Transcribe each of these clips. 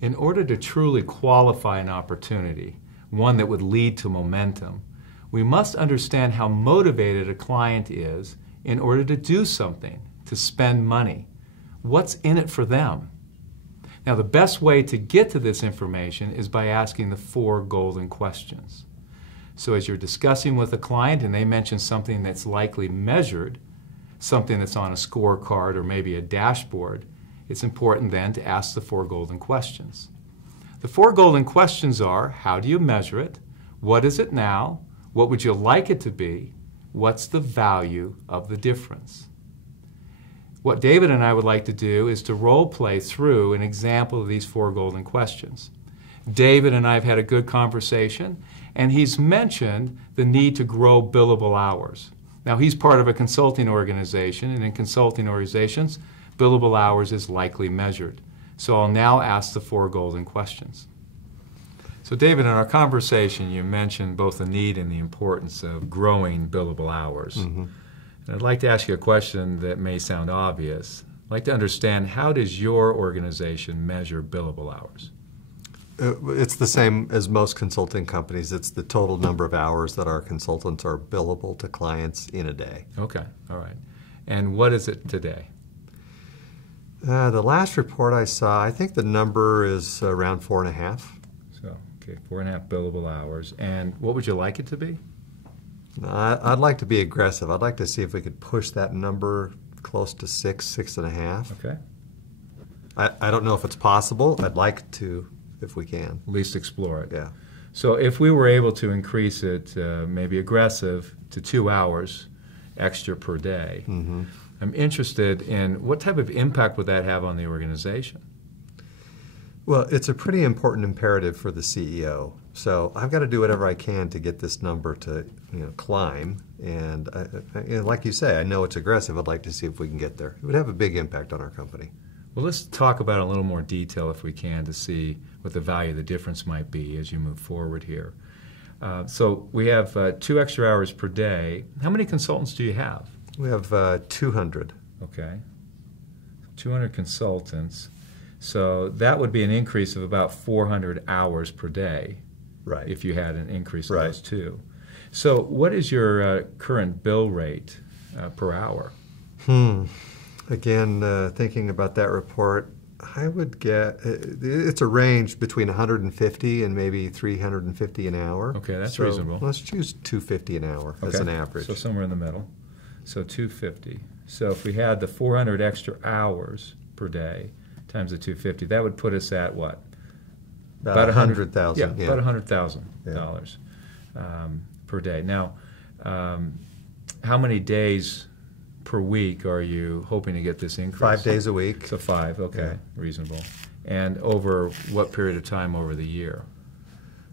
In order to truly qualify an opportunity, one that would lead to momentum, we must understand how motivated a client is in order to do something, to spend money. What's in it for them? Now, the best way to get to this information is by asking the 4 golden questions. So as you're discussing with a client and they mention something that's likely measured, something that's on a scorecard or maybe a dashboard, it's important then to ask the 4 golden questions. The 4 golden questions are: how do you measure it? What is it now? What would you like it to be? What's the value of the difference? What David and I would like to do is to role play through an example of these 4 golden questions. David and I have had a good conversation, and he's mentioned the need to grow billable hours. Now, he's part of a consulting organization, and in consulting organizations, billable hours is likely measured. So I'll now ask the 4 golden questions. So David, in our conversation, you mentioned both the need and the importance of growing billable hours. And I'd like to ask you a question that may sound obvious. I'd like to understand, how does your organization measure billable hours? It's the same as most consulting companies. It's the total number of hours that our consultants are billable to clients in a day. Okay, all right. And what is it today? The last report I saw, I think the number is around 4.5. So, okay, 4.5 billable hours. And what would you like it to be? I'd like to be aggressive. I'd like to see if we could push that number close to 6, 6.5. Okay. I don't know if it's possible. I'd like to, if we can. At least explore it. Yeah. So if we were able to increase it, maybe aggressive, to 2 hours extra per day, I'm interested in what type of impact would that have on the organization? Well, it's a pretty important imperative for the CEO. So I've got to do whatever I can to get this number to climb. And like you say, I know it's aggressive. I'd like to see if we can get there. It would have a big impact on our company. Well, let's talk about it in a little more detail, if we can, to see what the value of the difference might be as you move forward here. So we have 2 extra hours per day. How many consultants do you have? We have 200. Okay. 200 consultants. So that would be an increase of about 400 hours per day. Right. If you had an increase of those 2. So what is your current bill rate per hour? Again, thinking about that report, I would get, it's a range between 150 and maybe 350 an hour. Okay, that's reasonable. Let's choose 250 an hour as an average. So somewhere in the middle. So 250. So if we had the 400 extra hours per day times the 250, that would put us at what? About $100,000. Yeah, about $100,000 per day. Now, how many days per week are you hoping to get this increase? 5 days a week. So 5, okay, reasonable. And over what period of time over the year?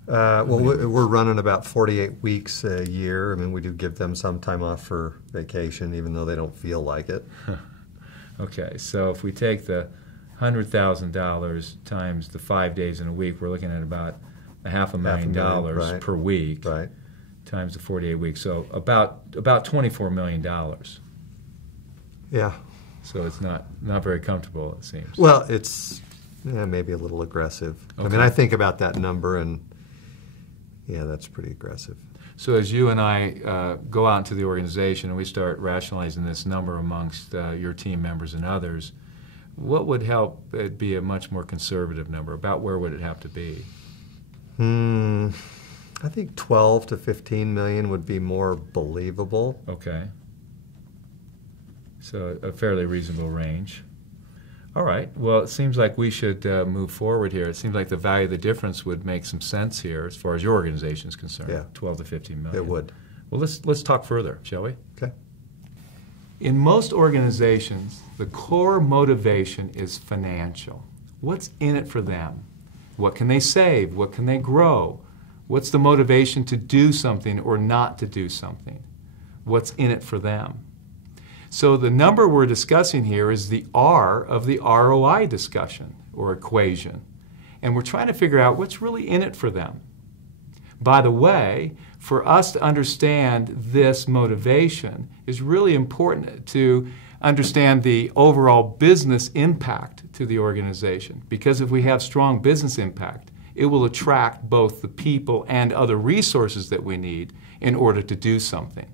Well, we're running about 48 weeks a year. I mean, we do give them some time off for vacation, even though they don't feel like it. Okay, so if we take the $100,000 times the 5 days in a week, we're looking at about $500,000 per week, times the 48 weeks. So about $24 million. Yeah. So it's not very comfortable, it seems. Well, it's maybe a little aggressive. Okay. I mean, I think about that number, and yeah, that's pretty aggressive. So as you and I go out into the organization and we start rationalizing this number amongst your team members and others, what would help it be a much more conservative number? About where would it have to be? I think 12 to 15 million would be more believable. Okay. So a fairly reasonable range. All right. Well, it seems like we should move forward here. It seems like the value of the difference would make some sense here as far as your organization is concerned. Yeah. 12 to 15 million. It would. Well, let's talk further, shall we? Okay. In most organizations, the core motivation is financial. What's in it for them? What can they save? What can they grow? What's the motivation to do something or not to do something? What's in it for them? So the number we're discussing here is the R of the ROI discussion or equation. And we're trying to figure out what's really in it for them. By the way, for us to understand this motivation is really important to understand the overall business impact to the organization. Because if we have strong business impact, it will attract both the people and other resources that we need in order to do something.